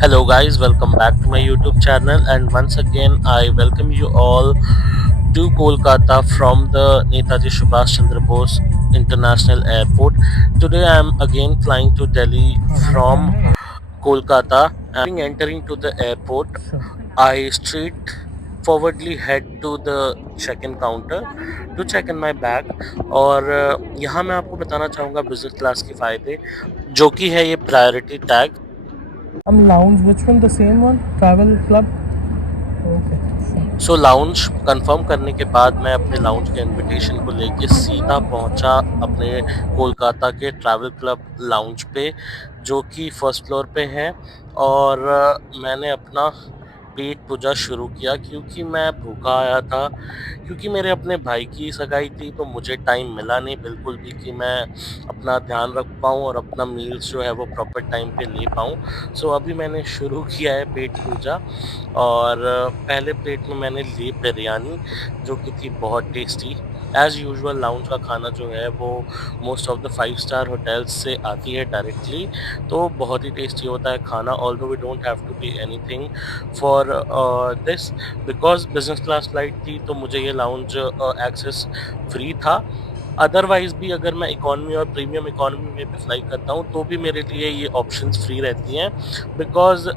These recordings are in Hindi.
Hello, guys, welcome back to my YouTube channel, and once again, I welcome you all to Kolkata from the Netaji Subhash Chandra Bose International Airport. Today, I am again flying to Delhi from Kolkata. And entering to the airport, I straightforwardly head to the check-in counter to check in my bag. और यहाँ मैं आपको बताना चाहूँगा बिजनेस क्लास के फ़ायदे, जो कि है ये priority tag. Lounge, which one? The same one? Travel club? Okay. So lounge confirm करने के बाद मैं अपने लाउंज के इनविटेशन को लेके सीधा पहुंचा अपने कोलकाता के ट्रैवल क्लब लाउंज पे, जो कि फर्स्ट फ्लोर पे है। और मैंने अपना पेट पूजा शुरू किया क्योंकि मैं भूखा आया था, क्योंकि मेरे अपने भाई की सगाई थी, तो मुझे टाइम मिला नहीं बिल्कुल भी कि मैं अपना ध्यान रख पाऊँ और अपना मील्स जो है वो प्रॉपर टाइम पे ले पाऊँ। सो अभी मैंने शुरू किया है पेट पूजा। और पहले प्लेट में मैंने ली बिरयानी, जो कि थी बहुत टेस्टी। एज़ यूजुअल लाउंज का खाना जो है वो most of the 5 star hotels से आती है डायरेक्टली, तो बहुत ही टेस्टी होता है खाना। Although we don't have to pay anything for this, because business class flight थी, तो मुझे ये लाउंज एक्सेस फ्री था। अदरवाइज़ भी अगर मैं इकॉनमी और प्रीमियम इकॉनमी में भी फ्लाई करता हूँ, तो भी मेरे लिए ये ऑप्शंस फ्री रहती हैं, बिकॉज़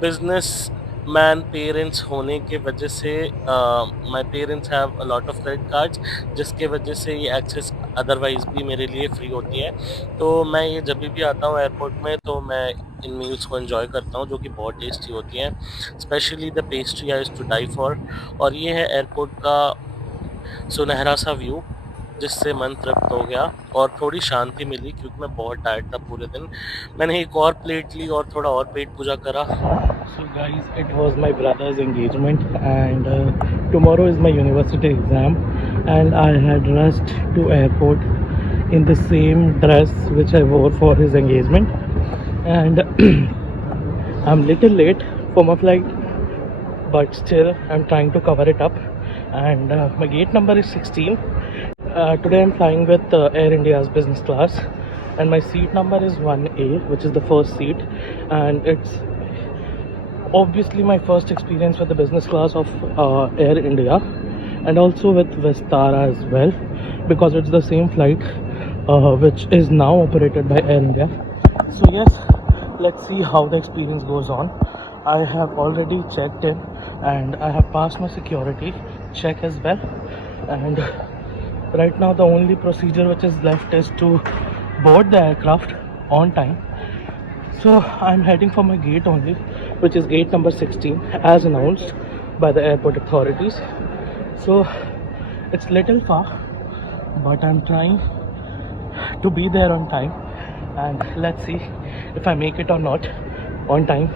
बिजनेस मैन पेरेंट्स होने के वजह से my parents have a lot of credit cards, जिसके वजह से ये एक्सेस अदरवाइज़ भी मेरे लिए फ्री होती है। तो मैं ये जब भी आता हूँ एयरपोर्ट में, तो मैं इन मील्स को एंजॉय करता हूँ, जो कि बहुत टेस्टी होती हैं। Specially the pastry I to die for. और ये है एयरपोर्ट का सुनहरा सा व्यू, जिससे मन तृप्त हो गया और थोड़ी शांति मिली, क्योंकि मैं बहुत टायर्ड था पूरे दिन। मैंने एक और प्लेट ली और थोड़ा और पेट पूजा करा। So, guys, it was my brother's engagement, and tomorrow is my university exam, and I had rushed to airport in the same dress which I wore for his engagement, and I'm little late for my flight, but still I'm trying to cover it up. And my gate number is 16. Today I'm flying with Air India's business class, and my seat number is 1A, which is the first seat, and it's obviously my first experience with the business class of Air India, and also with Vistara as well, because it's the same flight which is now operated by Air India. So yes, let's see how the experience goes on. I have already checked in, and I have passed my security check as well, and right now the only procedure which is left is to board the aircraft on time. So I'm heading for my gate only, which is gate number 16, as announced by the airport authorities. So it's little far, but I'm trying to be there on time, and let's see if I make it or not on time.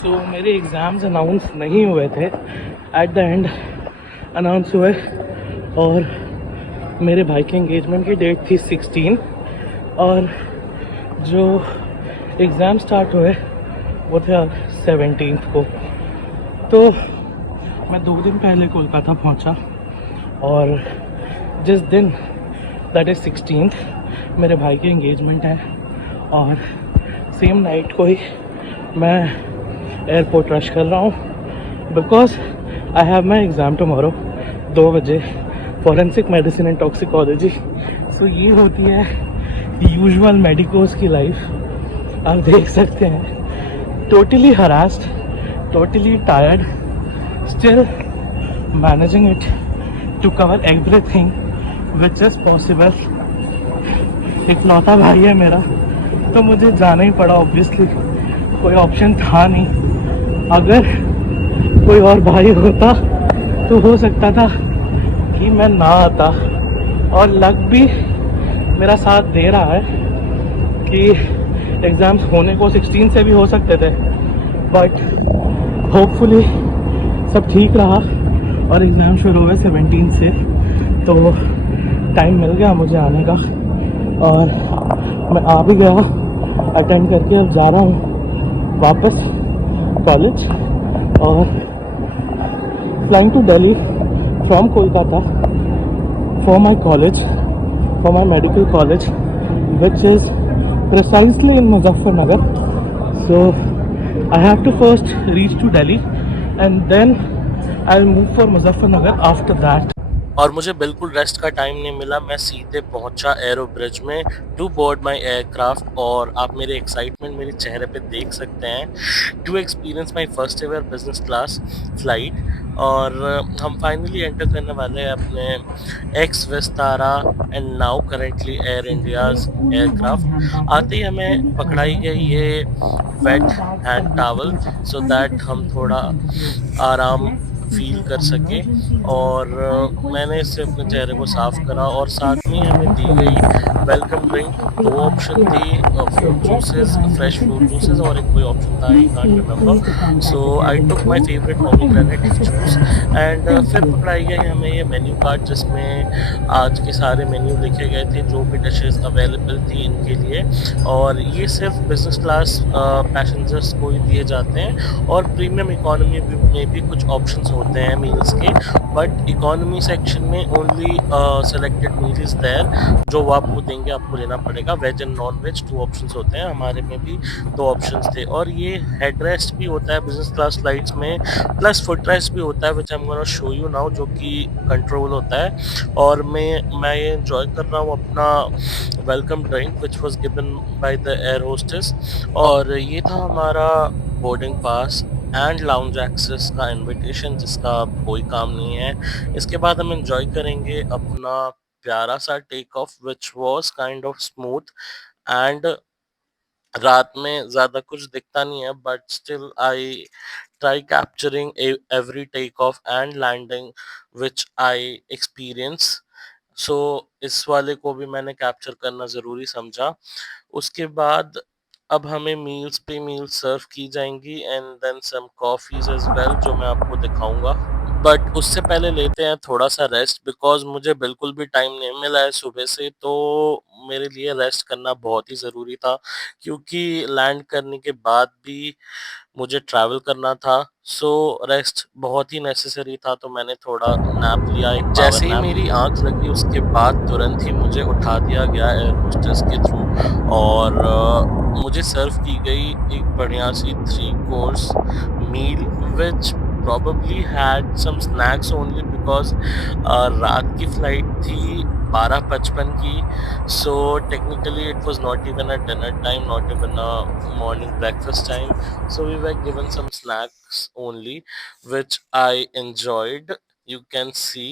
So मेरे एग्ज़ाम्स अनाउंस नहीं हुए थे, एट द एंड अनाउंस हुए, और मेरे भाई के एंगेजमेंट की डेट थी 16, और जो एग्ज़ाम स्टार्ट हुए वो थे 17 को। तो मैं 2 दिन पहले कोलकाता पहुंचा, और जिस दिन दैट इज़ 16 मेरे भाई की एंगेजमेंट है, और सेम नाइट को ही मैं एयरपोर्ट रश कर रहा हूँ, because I have my exam tomorrow 2 बजे, फॉरेंसिक मेडिसिन एंड टॉक्सिकोलॉजी। सो ये होती है यूजुअल मेडिकोस की लाइफ। आप देख सकते हैं, totally harassed, totally tired, still managing it to cover everything which is possible. इकलौता भाई है मेरा, तो मुझे जाना ही पड़ा ऑब्वियसली, कोई ऑप्शन था नहीं। अगर कोई और भाई होता तो हो सकता था कि मैं ना आता, और लक भी मेरा साथ दे रहा है कि एग्ज़ाम्स होने को 16 से भी हो सकते थे, बट होपफुली सब ठीक रहा और एग्ज़ाम शुरू हुए 17 से, तो टाइम मिल गया मुझे आने का, और मैं आ भी गया अटेंड करके। अब जा रहा हूँ वापस कॉलेज, और flying to Delhi from Kolkata for my college, for my medical college, which is precisely in Muzaffarnagar. So I have to first reach to Delhi and then I'll move for Muzaffarnagar after that. और मुझे बिल्कुल रेस्ट का टाइम नहीं मिला। मैं सीधे पहुंचा एरो ब्रिज में टू बोर्ड माय एयरक्राफ्ट, और आप मेरे एक्साइटमेंट मेरे चेहरे पे देख सकते हैं to experience my first ever business class flight. और हम फाइनली एंटर करने वाले हैं अपने ex Vistara and now currently air India's aircraft. आते ही हमें पकड़ाई गई ये wet hand towel so that हम थोड़ा आराम फील कर सके। और मैंने इससे अपने चेहरे को साफ करा, और साथ में हमें दी गई वेलकम ड्रिंक। दो ऑप्शन थी, fruit juices, fresh fruit juices, और एक कोई ऑप्शन था, I can't remember. So I took my favourite pomegranate juice. And फिर पकड़ाई गई हमें ये मेन्यू कार्ड जिसमें आज के सारे मेन्यू लिखे गए थे जो भी डिशेस अवेलेबल थी इनके लिए। और ये सिर्फ बिजनेस क्लास पैसेंजर्स को ही दिए जाते हैं, और प्रीमियम इकोनॉमी में भी कुछ ऑप्शंस होते हैं मील्स के, बट इकोनॉमी सेक्शन में only selected meal is there जो वो आपको देंगे, आपको लेना पड़ेगा। Veg and non veg 2 options होते हैं, हमारे में भी 2 ऑप्शंस थे। और ये हेड रेस्ट भी होता है बिजनेस क्लास फ्लाइट्स में, प्लस फुट रेस्ट भी होता है which I am gonna show you now, जो कि कंट्रोल होता है। और मैं ये एंजॉय कर रहा हूँ अपना welcome drink which was given by the air hostess. और ये था हमारा boarding pass and lounge access का इनविटेशन जिसका कोई काम नहीं है। इसके बाद हम एंजॉय करेंगे अपना प्यारा सा take off which was kind of smooth. And रात में ज़्यादा कुछ दिखता नहीं है, but still I try capturing every take off and landing which I experience. So इस वाले को भी मैंने कैप्चर करना ज़रूरी समझा। उसके बाद अब हमें मील्स पे मील्स सर्व की जाएंगी and then some coffees as well जो मैं आपको दिखाऊंगा। बट उससे पहले लेते हैं थोड़ा सा रेस्ट, बिकॉज मुझे बिल्कुल भी टाइम नहीं मिला है सुबह से, तो मेरे लिए रेस्ट करना बहुत ही ज़रूरी था, क्योंकि लैंड करने के बाद भी मुझे ट्रैवल करना था। सो रेस्ट बहुत ही नेसेसरी था, तो मैंने थोड़ा नैप लिया, एक जैसे ही मेरी आंख लगी उसके बाद तुरंत ही मुझे उठा दिया गया एयर होस्टेस के थ्रू, और मुझे सर्व की गई एक बढ़िया सी 3 course meal which probably had some snacks only because रात की फ्लाइट थी 12:55 की। So technically it was not even a dinner time, not even a morning breakfast time. So we were given some snacks only, which I enjoyed. You can see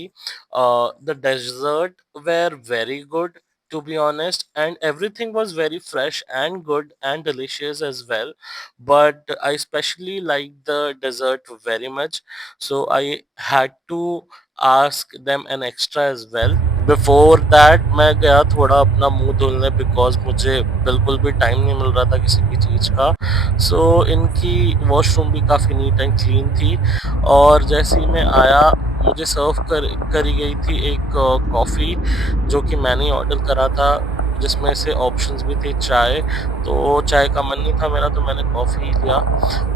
the dessert were very good, to be honest, and everything was very fresh and good and delicious as well. But I especially liked the dessert very much, so I had to ask them an extra as well. Before that मैं गया थोड़ा अपना मुंह धुलने, बिकॉज मुझे बिल्कुल भी टाइम नहीं मिल रहा था किसी भी चीज़ का। सो इनकी वॉशरूम भी काफ़ी नीट एंड क्लीन थी, और जैसे ही मैं आया मुझे सर्व करी गई थी एक कॉफ़ी जो कि मैंने ऑर्डर करा था, जिसमें से ऑप्शंस भी थे चाय। तो चाय का मन नहीं था मेरा, तो मैंने कॉफ़ी ही लिया।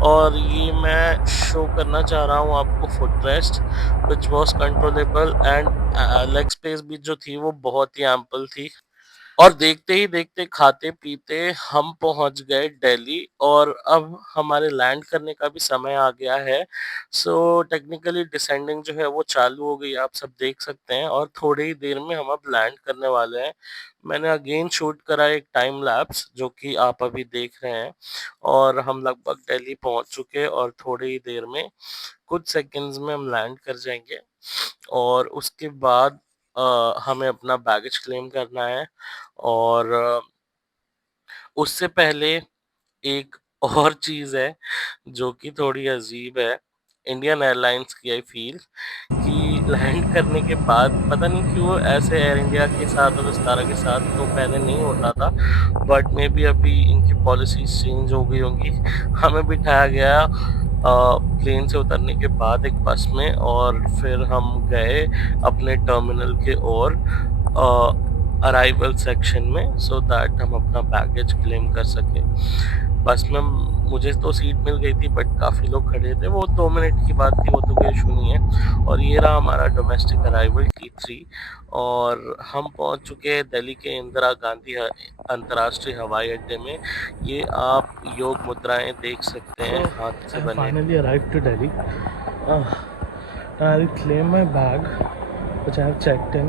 और ये मैं शो करना चाह रहा हूँ आपको foot rest which was controllable, and leg space भी जो थी वो बहुत ही एम्पल थी। और देखते ही देखते खाते पीते हम पहुंच गए दिल्ली, और अब हमारे लैंड करने का भी समय आ गया है। सो टेक्निकली डिसेंडिंग जो है वो चालू हो गई, आप सब देख सकते हैं, और थोड़ी ही देर में हम अब लैंड करने वाले हैं। मैंने अगेन शूट करा एक टाइम लैप्स जो कि आप अभी देख रहे हैं, और हम लगभग दिल्ली पहुंच चुके हैं, और थोड़ी ही देर में कुछ सेकंड्स में हम लैंड कर जाएंगे। और उसके बाद हमें अपना बैगेज क्लेम करना है। और उससे पहले एक और चीज़ है जो कि थोड़ी अजीब है इंडियन एयरलाइंस की, आई फील कि लैंड करने के बाद पता नहीं क्यों ऐसे एयर इंडिया के साथ और विस्तारा के साथ तो पहले नहीं होता था, बट मे बी अभी इनकी पॉलिसीज चेंज हो गई होंगी। हमें बिठाया गया प्लेन से उतरने के बाद एक बस में, और फिर हम गए अपने टर्मिनल के ओर अराइवल सेक्शन में, सो दैट हम अपना बैगेज क्लेम कर सकें। बस में मुझे तो सीट मिल गई थी बट काफ़ी लोग खड़े थे, वो 2 मिनट की बात थी, वो तो कोई इशू नहीं है। और ये रहा हमारा डोमेस्टिक अराइवल T3 और हम पहुंच चुके हैं दिल्ली के इंदिरा गांधी अंतर्राष्ट्रीय हवाई अड्डे में। ये आप योग मुद्राएं देख सकते हैं So हाथ I से have बने। finally arrived to Delhi. Uh, I'll claim my bag, which I have checked in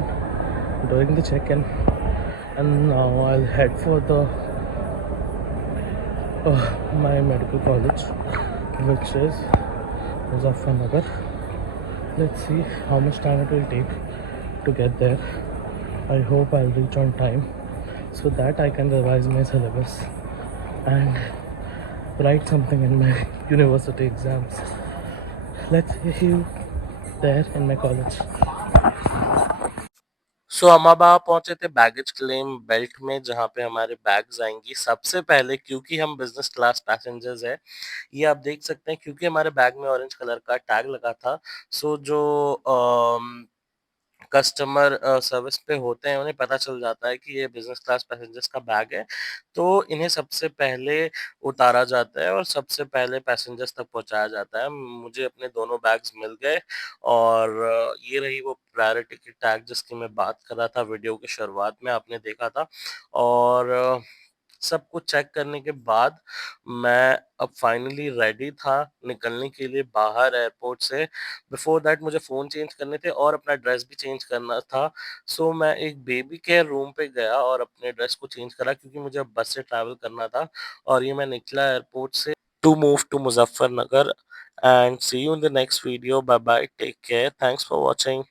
during the check-in, and now I'll head for the my medical college, which is Muzaffarnagar. Let's see how much time it will take to get there. I hope I'll reach on time so that I can revise my syllabus and write something in my university exams. Let's see you there in my college. सो हम अब पहुंचे थे बैगेज क्लेम बेल्ट में, जहां पे हमारे बैग्स आएंगी सबसे पहले, क्योंकि हम बिजनेस क्लास पैसेंजर्स है। ये आप देख सकते हैं, क्योंकि हमारे बैग में ऑरेंज कलर का टैग लगा था। सो जो कस्टमर सर्विस पे होते हैं उन्हें पता चल जाता है कि ये बिजनेस क्लास पैसेंजर्स का बैग है, तो इन्हें सबसे पहले उतारा जाता है और सबसे पहले पैसेंजर्स तक पहुंचाया जाता है। मुझे अपने दोनों बैग्स मिल गए और ये रही वो प्रायोरिटी की टैग जिसकी मैं बात कर रहा था वीडियो की शुरुआत में, आपने देखा था। और सब कुछ चेक करने के बाद मैं अब फाइनली रेडी था निकलने के लिए बाहर एयरपोर्ट से। बिफोर दैट मुझे फ़ोन चेंज करने थे और अपना ड्रेस भी चेंज करना था। सो मैं एक बेबी केयर रूम पे गया और अपने ड्रेस को चेंज करा, क्योंकि मुझे अब बस से ट्रैवल करना था। और ये मैं निकला एयरपोर्ट से to move to Muzaffarnagar and see you in the next video. Bye bye, take care, thanks for watching.